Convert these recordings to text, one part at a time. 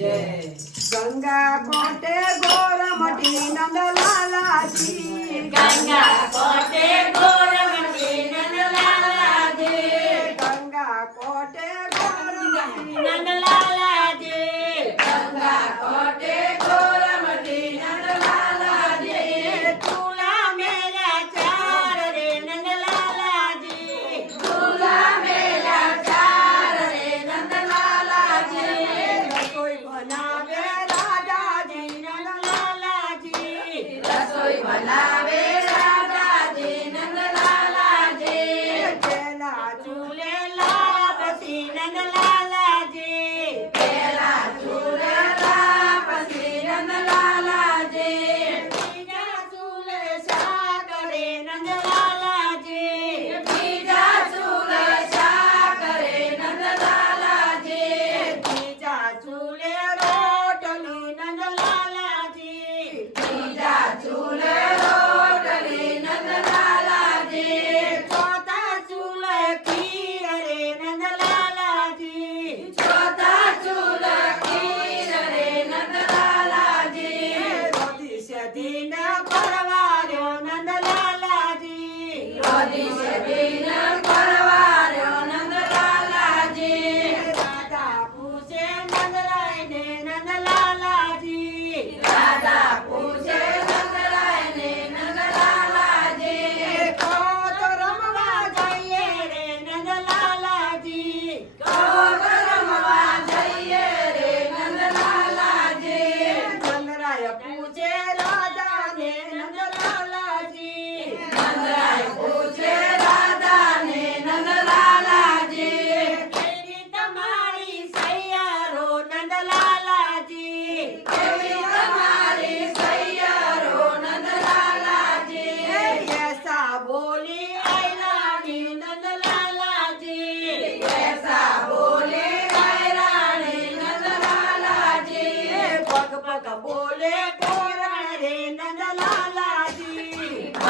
Yeah. Ganga Conte.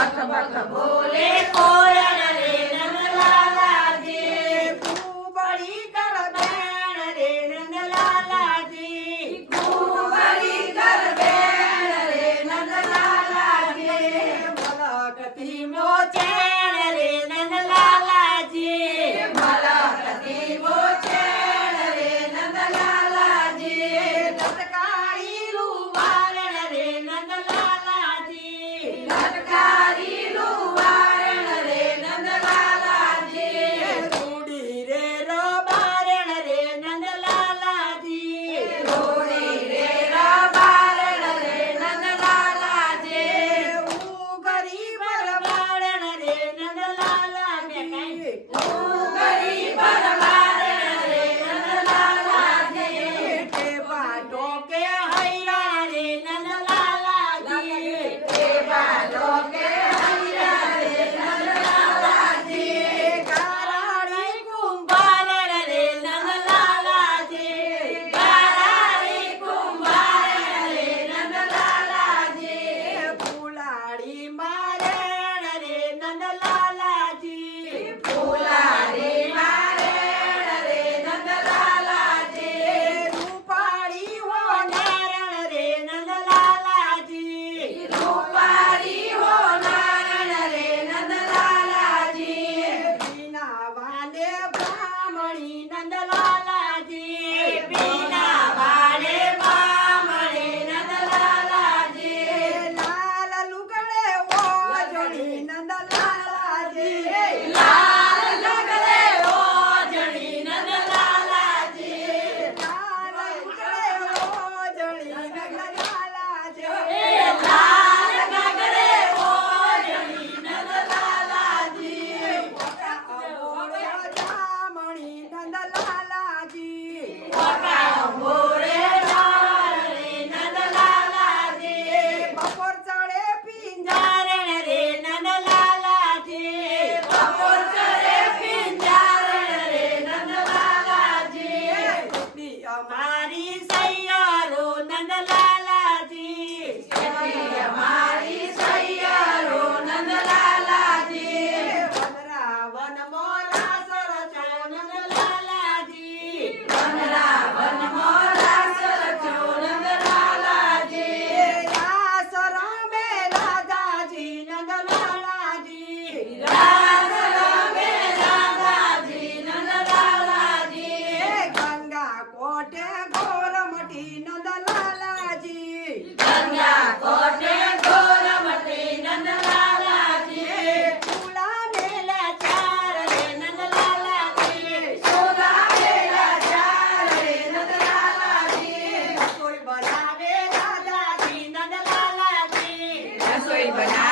Basta, basta, mole. Vani નંદલા 大家。